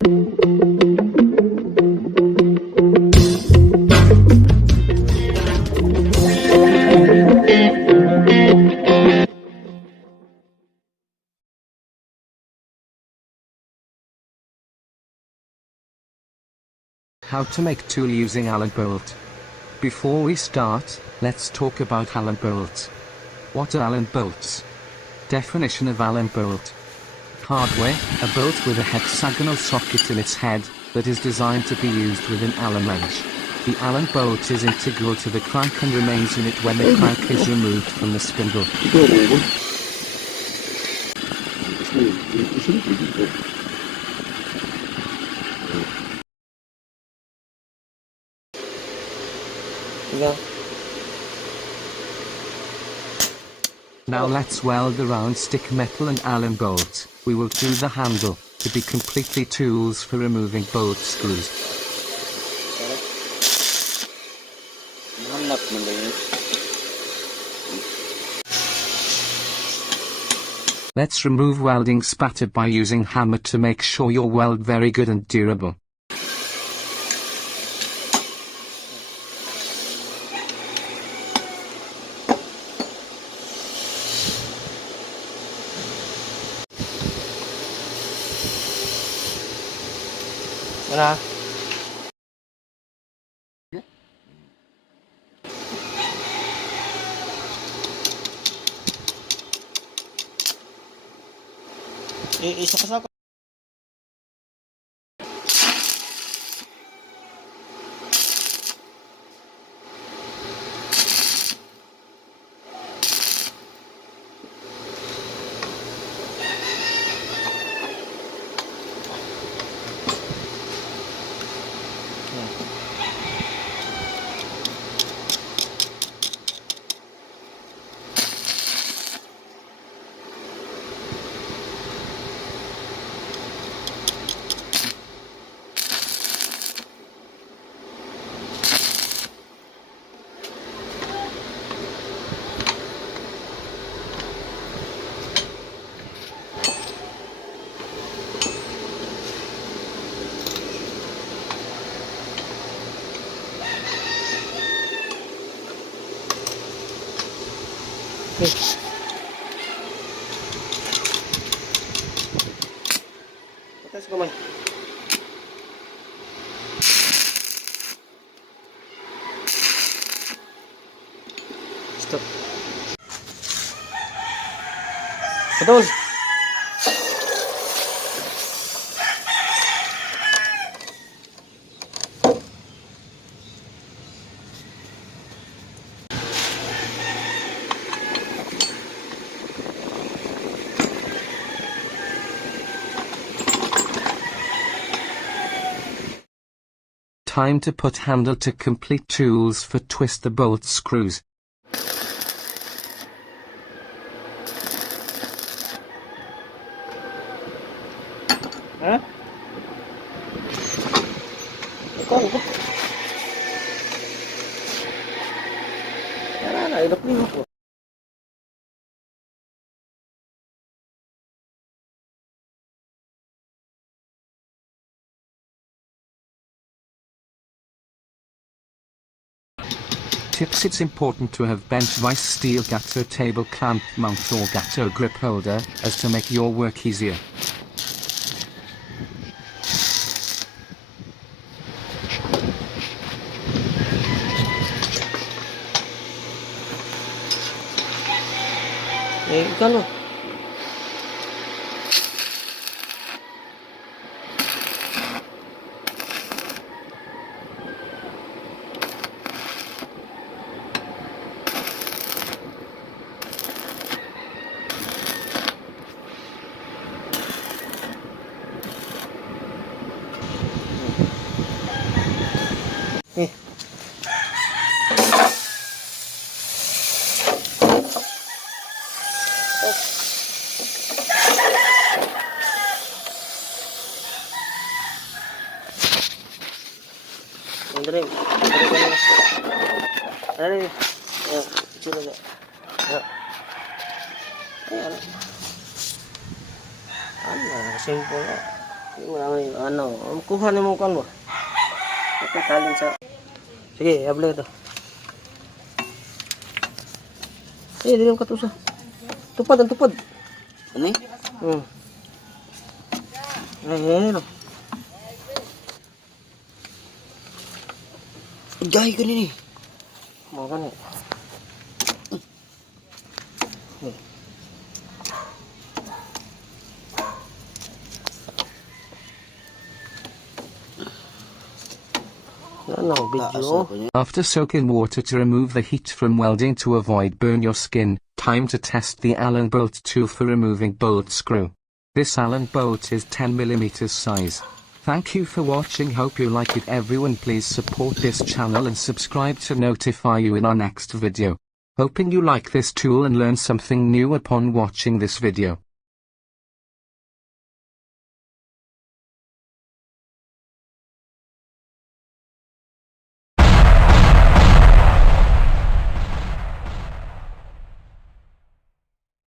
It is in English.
How to make tool using Allen bolt. Before we start, let's talk about Allen bolts. What are Allen bolts? Definition of Allen bolt. Hardware: a bolt with a hexagonal socket in its head, that is designed to be used with an Allen wrench. The Allen bolt is integral to the crank and remains in it when the crank is removed from the spindle. Now let's weld the round stick metal and Allen bolt. We will do the handle, to be completely tools for removing bolt screws. Let's remove welding spatter by using hammer to make sure your weld very good and durable. Wala. Isa-isa ko. Patas kamay. Stop. Betul. Time to put handle to complete tools for twist the bolt screws. Hah? Ikaw. Wala, ilok din ako. Tips: it's important to have bench vise steel gato table clamp mount or gato grip holder, as to make your work easier. Ikan lo. Andrei, Andrei, cila gak? Ya, ano? Ano, simple. Ano, kuha na mo kan mo. Talin sa... Sige, abla ito. Dilim ka to sa. Tupad, ang tupad. Ano eh? Ano? Jahay ka nini. Mau kan ya? After soak in water to remove the heat from welding to avoid burn your skin, time to test the Allen bolt tool for removing bolt screw. This Allen bolt is 10mm size. Thank you for watching, hope you like it everyone, please support this channel and subscribe to notify you in our next video. Hoping you like this tool and learn something new upon watching this video.